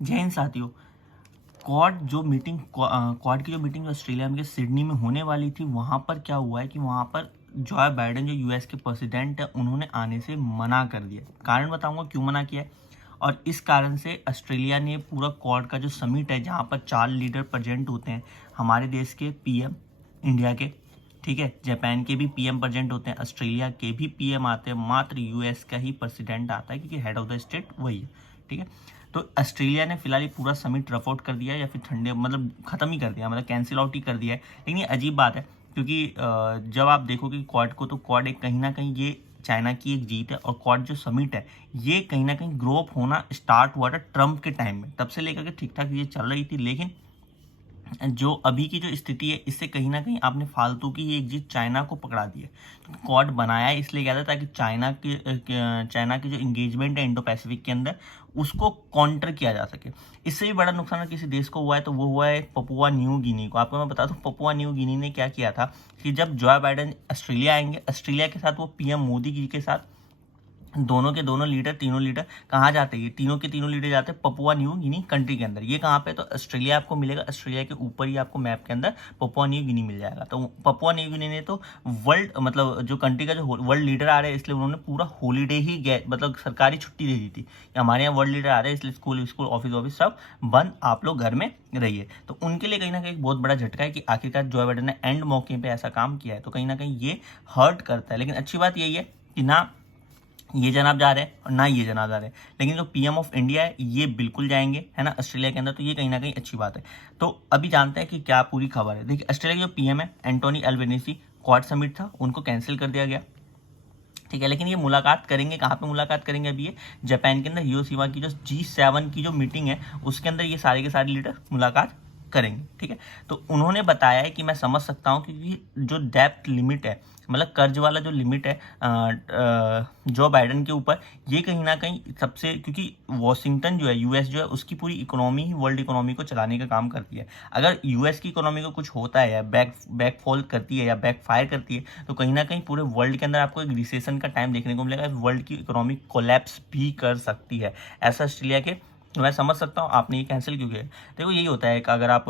जय हिंद साथियों। क्वाड की जो मीटिंग जो ऑस्ट्रेलिया में सिडनी में होने वाली थी, वहाँ पर क्या हुआ है कि वहाँ पर जॉय बाइडेन जो यूएस के प्रेसिडेंट है, उन्होंने आने से मना कर दिया। कारण बताऊंगा क्यों मना किया है। और इस कारण से ऑस्ट्रेलिया ने पूरा क्वाड का जो समिट है, जहाँ पर 4 लीडर प्रेजेंट होते हैं, हमारे देश के पीएम, इंडिया के, ठीक है, जापान के भी पीएम प्रेजेंट होते हैं, ऑस्ट्रेलिया के भी पीएम आते हैं, मात्र यूएस का ही प्रेसिडेंट आता है क्योंकि हेड ऑफ द स्टेट वही है। ठीक है, तो ऑस्ट्रेलिया ने फिलहाल ये पूरा समिट रफ आउट कर दिया या फिर ठंडे मतलब खत्म ही कर दिया, मतलब कैंसिल आउट ही कर दिया है। लेकिन ये अजीब बात है क्योंकि जब आप देखोगे क्वाड को, तो क्वाड एक कहीं ना कहीं ये चाइना की एक जीत है। और क्वाड जो समिट है, ये कहीं ना कहीं ग्रो अप होना स्टार्ट हुआ था ट्रम्प के टाइम में, तब से लेकर के ठीक ठाक ये चल रही थी। लेकिन जो अभी की जो स्थिति है, इससे कहीं ना कहीं आपने फालतू की एक चीज चाइना को पकड़ा दी है। तो क्वाड बनाया इसलिए गया था ताकि चाइना की जो इंगेजमेंट है इंडो पैसिफिक के अंदर, उसको काउंटर किया जा सके। इससे भी बड़ा नुकसान किसी देश को हुआ है तो वो हुआ है पपुआ न्यू गिनी को। आपको मैं बता दूं, पपुआ न्यू गिनी ने क्या किया था कि जब जॉय बाइडेन ऑस्ट्रेलिया आएंगे, ऑस्ट्रेलिया के साथ वो पीएम मोदी जी के साथ दोनों के दोनों लीडर, तीनों लीडर कहाँ जाते हैं, ये तीनों के तीनों लीडर जाते हैं पपुआ न्यू गिनी कंट्री के अंदर। ये कहाँ पे, तो ऑस्ट्रेलिया आपको मिलेगा, ऑस्ट्रेलिया के ऊपर ही आपको मैप के अंदर पपुआ न्यू गिनी मिल जाएगा। तो पपुआ न्यू गिनी ने तो वर्ल्ड मतलब जो कंट्री का जो वर्ल्ड लीडर आ रहे हैं, इसलिए उन्होंने पूरा हॉलीडे ही मतलब सरकारी छुट्टी दे दी थी कि हमारे यहाँ वर्ल्ड लीडर आ रहे हैं, इसलिए स्कूल ऑफिस सब बंद, आप लोग घर में रहिए। तो उनके लिए कहीं ना कहीं एक बहुत बड़ा झटका है कि आखिरकार जॉय बाइडेन ने एंड मौके पे ऐसा काम किया है। तो कहीं ना कहीं ये हर्ट करता है। लेकिन अच्छी बात यही है कि ना ये जनाब जा रहे हैं और ना ये जनाब जा रहे हैं, लेकिन जो पीएम ऑफ इंडिया है ये बिल्कुल जाएंगे, है ना, ऑस्ट्रेलिया के अंदर। तो ये कहीं ना कहीं अच्छी बात है। तो अभी जानते हैं कि क्या पूरी खबर है। देखिए, ऑस्ट्रेलिया के जो पीएम है एंटोनी एल्बनीसी, क्वाड समिट था, उनको कैंसिल कर दिया गया। ठीक है, लेकिन ये मुलाकात करेंगे कहाँ पे, मुलाकात करेंगे अभी ये जापान के अंदर हिरोशिमा की जो G7 की जो मीटिंग है, उसके अंदर ये सारे के सारे लीडर मुलाकात करेंगे। ठीक है, तो उन्होंने बताया है कि मैं समझ सकता हूँ क्योंकि जो डेप्थ लिमिट है, मतलब कर्ज वाला जो लिमिट है जो बाइडन के ऊपर, ये कहीं ना कहीं सबसे, क्योंकि वॉशिंगटन जो है, यूएस जो है, उसकी पूरी इकोनॉमी ही वर्ल्ड इकोनॉमी को चलाने का काम करती है। अगर यूएस की इकोनॉमी को कुछ होता है या बैकफॉल करती है या बैकफायर करती है, तो कहीं ना कहीं पूरे वर्ल्ड के अंदर आपको एक रिसेशन का टाइम देखने को मिलेगा। वर्ल्ड की इकोनॉमी कोलैप्स भी कर सकती है, ऐसा ऑस्ट्रेलिया के, मैं समझ सकता हूँ आपने ये कैंसिल क्यों किया। देखो, यही होता है कि अगर आप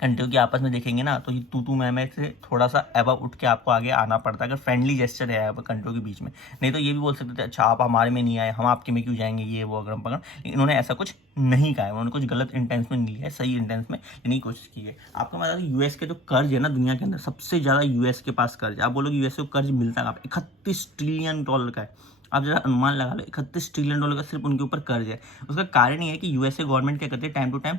कंट्रियों की आपस में देखेंगे ना, तो ये तू मैं से थोड़ा सा एबव उठ के आपको आगे आना पड़ता है, अगर फ्रेंडली जेस्चर है कंट्रियों के बीच में। नहीं तो ये भी बोल सकते थे, अच्छा आप हमारे में नहीं आए, हम आपके में क्यों जाएंगे, ये वो अगर पकड़। लेकिन इन्होंने ऐसा कुछ नहीं कहा है, उन्होंने कुछ गलत इंटेंस में नहीं लिया है, सही इंटेंस में लेने की कोशिश की है। आपको बता दें, यूएस के जो कर्ज है ना दुनिया के अंदर, सबसे ज़्यादा यूएस के पास कर्ज है। आप बोलोगे यूएस को कर्ज मिलता है, 31 ट्रिलियन डॉलर का है। आप जरा अनुमान लगा लो, 31 ट्रिलियन डॉलर का सिर्फ उनके ऊपर कर्ज है। उसका कारण ये है कि यूएसए गवर्नमेंट क्या करती है, टाइम टू टाइम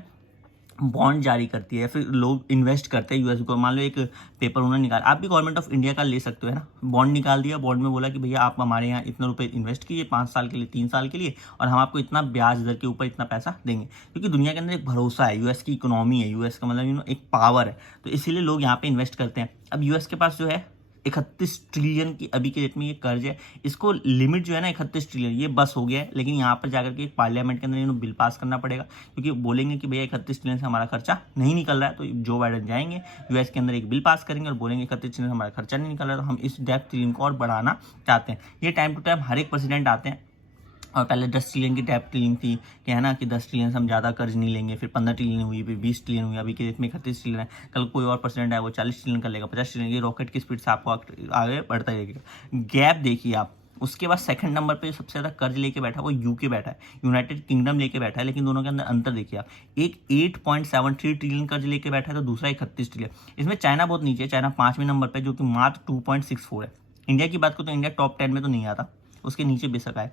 बॉन्ड जारी करती है, या फिर लोग इन्वेस्ट करते हैं यूएस को। मान लो एक पेपर उन्होंने निकाला, आप भी गवर्नमेंट ऑफ इंडिया का ले सकते हो, है ना, बॉन्ड निकाल दिया, बॉन्ड में बोला कि भैया आप हमारे यहाँ इतना रुपए इन्वेस्ट कीजिए 5 साल के लिए, 3 साल के लिए, और हम आपको इतना ब्याज दर के ऊपर इतना पैसा देंगे। क्योंकि दुनिया के अंदर एक भरोसा है, यूएस की इकोनॉमी है, यूएस का मतलब एक पावर है, तो इसीलिए लोग यहाँ पे इन्वेस्ट करते हैं। अब यूएस के पास जो है 31 ट्रिलियन की अभी के डेट में ये कर्ज है। इसको लिमिट जो है ना 31 ट्रिलियन, ये बस हो गया है। लेकिन यहाँ पर जाकर के पार्लियामेंट के अंदर इन्होंने बिल पास करना पड़ेगा, क्योंकि बोलेंगे कि भैया 31 ट्रिलियन से हमारा खर्चा नहीं निकल रहा है। तो जो बाइडन जाएंगे यूएस के अंदर एक बिल पास करेंगे और बोलेंगे 31 ट्रिलियन हमारा खर्चा नहीं निकल रहा है, तो हम इस डेप्थ ट्रिलियन को और बढ़ाना चाहते हैं। ये टाइम टू टाइम हर एक प्रेसिडेंट आते हैं, और पहले 10 ट्रिलियन की डेप्थ ट्रिलियन थी कि, है ना, कि 10 ट्रिलियन से हम ज़्यादा कर्ज नहीं लेंगे, फिर 15 ट्रिलियन हुई, फिर 20 ट्रिलियन हुई, अभी के डेट में 31 ट्रिलियन है। कल कोई और प्रेसिडेंट है वो 40 ट्रिलियन कर लेगा, 50 ट्रिलियन की रॉकेट की स्पीड से आपको आगे बढ़ता रहेगा। गैप देखिए आप। उसके बाद सेकंड नंबर पे सबसे ज़्यादा कर्ज लेके बैठा वो यूके बैठा है, यूनाइटेड किंगडम लेके बैठा है। लेकिन दोनों के अंदर अंतर देखिए आप, एक 8.73 ट्रिलियन कर्ज लेके बैठा है, तो दूसरा 31 ट्रिलियन। इसमें चाइना बहुत नीचे है, चाइना 5वें नंबर पर, जो कि मात्र 2.64 है। इंडिया की बात करो तो इंडिया टॉप 10 में तो नहीं आता, उसके नीचे बेशक आए।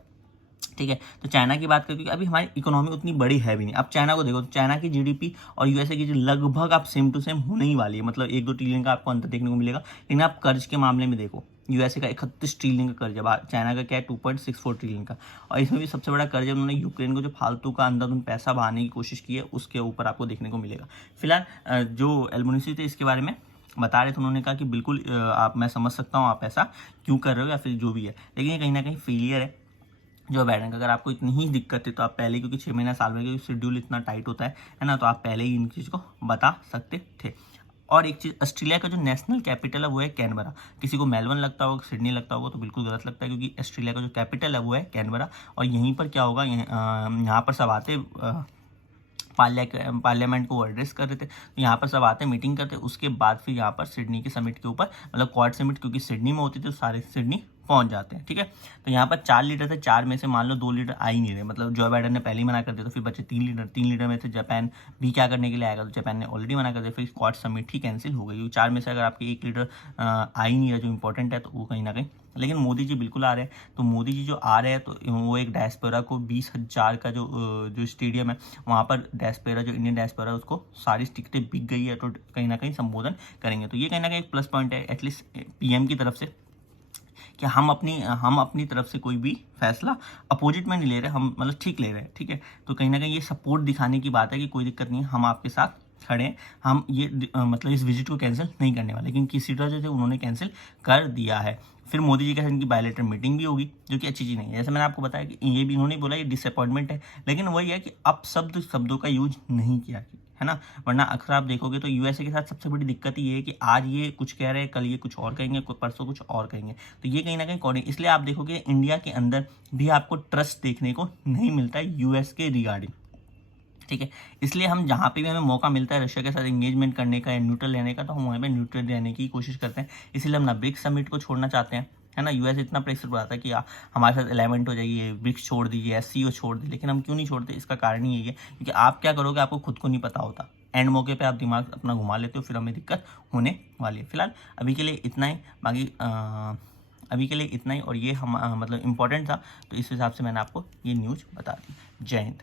ठीक है, तो चाइना की बात करें, अभी हमारी इकोनॉमी उतनी बड़ी है भी नहीं। अब चाइना को देखो, तो चाइना की जीडीपी और यूएसए की लगभग आप सेम टू सेम होने ही वाली है, मतलब 1-2 ट्रिलियन का आपको अंतर देखने को मिलेगा। लेकिन आप कर्ज के मामले में देखो, यूएसए का 31 ट्रिलियन का कर्ज है, चाइना का क्या है 2.64 ट्रिलियन का। और इसमें भी सबसे बड़ा कर्ज है, उन्होंने यूक्रेन को जो फालतू का अंधाधुंध पैसा बहाने की कोशिश की है, उसके ऊपर आपको देखने को मिलेगा। फिलहाल जो एल्बनीसी थे इसके बारे में बता रहे थे, उन्होंने कहा कि बिल्कुल आप, मैं समझ सकता हूँ आप ऐसा क्यों कर रहे हो या फिर जो भी है, लेकिन ये कहीं ना कहीं फेलियर है जो बाइडन का। अगर आपको इतनी ही दिक्कत है तो आप पहले, क्योंकि 6 महीना साल में क्योंकि शेड्यूल इतना टाइट होता है ना, तो आप पहले ही इन चीज़ को बता सकते थे। और एक चीज़, ऑस्ट्रेलिया का जो नेशनल कैपिटल है वो है कैनबरा। किसी को मेलबर्न लगता होगा, सिडनी लगता होगा, तो बिल्कुल गलत लगता है, क्योंकि ऑस्ट्रेलिया का जो कैपिटल है वो है कैनबरा। और यहीं पर क्या होगा, यहाँ पर सब आते पार्लियामेंट को एड्रेस कर रहे थे। तो यहाँ पर सब आते मीटिंग करते, उसके बाद फिर यहाँ पर सिडनी के समिट के ऊपर, मतलब क्वाड समिट क्योंकि सिडनी में होती थी तो सारे सिडनी पहुंच जाते हैं, ठीक है। तो यहाँ पर 4 लीडर थे, 4 में से मान लो 2 लीडर आ ही नहीं रहे, मतलब जो बाइडन ने पहले ही मना कर दिया, तो फिर बचे 3 लीडर में से जापान भी क्या करने के लिए आएगा, तो जापान ने ऑलरेडी मना कर दिया, फिर क्वाड समिट ही कैंसिल हो गई। 4 में से अगर आपके 1 लीडर आ ही नहीं रहा जो इंपॉर्टेंट है, तो वो कहीं ना कहीं, लेकिन मोदी जी बिल्कुल आ रहे हैं। तो मोदी जी जो आ रहे हैं तो वो एक डायस्पोरा को 20,000 का जो स्टेडियम है वहाँ पर डायस्पोरा, जो इंडियन डायस्पोरा है उसको सारी टिकटें बिक गई है, तो कहीं ना कहीं संबोधन करेंगे। तो ये कहीं ना कहीं एक प्लस पॉइंट है एटलीस्ट पीएम की तरफ से, कि हम अपनी तरफ से कोई भी फैसला अपोजिट में नहीं ले रहे, हम मतलब ठीक ले रहे हैं, ठीक है। तो कहीं ना कहीं ये सपोर्ट दिखाने की बात है कि कोई दिक्कत नहीं है, हम आपके साथ खड़े हैं, हम ये मतलब इस विजिट को कैंसिल नहीं करने वाले, लेकिन किसी तरह से उन्होंने कैंसिल कर दिया है। फिर मोदी जी के साथ इनकी बायलैटरल मीटिंग भी होगी, जो कि अच्छी चीज़ नहीं है। जैसे मैंने आपको बताया कि ये भी इन्होंने बोला ये डिसअपॉइंटमेंट है, लेकिन वही है कि अब शब्दों का यूज नहीं किया है ना, वरना अक्सर आप देखोगे तो यूएसए के साथ सबसे बड़ी दिक्कत ये है कि आज ये कुछ कह रहे हैं, कल ये कुछ और कहेंगे, परसों कुछ और कहेंगे। तो ये कहीं ना कहीं कौन है, इसलिए आप देखोगे इंडिया के अंदर भी आपको ट्रस्ट देखने को नहीं मिलता है यूएस के रिगार्डिंग, ठीक है। इसलिए हम जहाँ पे भी हमें मौका मिलता है रशिया के साथ एंगेजमेंट करने का या न्यूट्रल रहने का, तो हम वहाँ पे न्यूट्रल रहने की कोशिश करते हैं। इसलिए हम ना ब्रिक्स समिट को छोड़ना चाहते हैं, है ना। यूएस इतना प्रेशर बढ़ाता है कि हमारे साथ अलाइनमेंट हो जाइए, ब्रिक्स छोड़ दीजिए, एससीओ छोड़ दीजिए, लेकिन हम क्यों नहीं छोड़ते, इसका कारण ही यही है क्योंकि आप क्या करोगे आपको खुद को नहीं पता होता, एंड मौके पे आप दिमाग अपना घुमा लेते हो, फिर हमें दिक्कत होने वाली है। फिलहाल अभी के लिए इतना ही, बाकी अभी के लिए इतना ही, और ये हम मतलब इम्पोर्टेंट था तो इस हिसाब से मैंने आपको ये न्यूज़ बता दी। जय हिंद।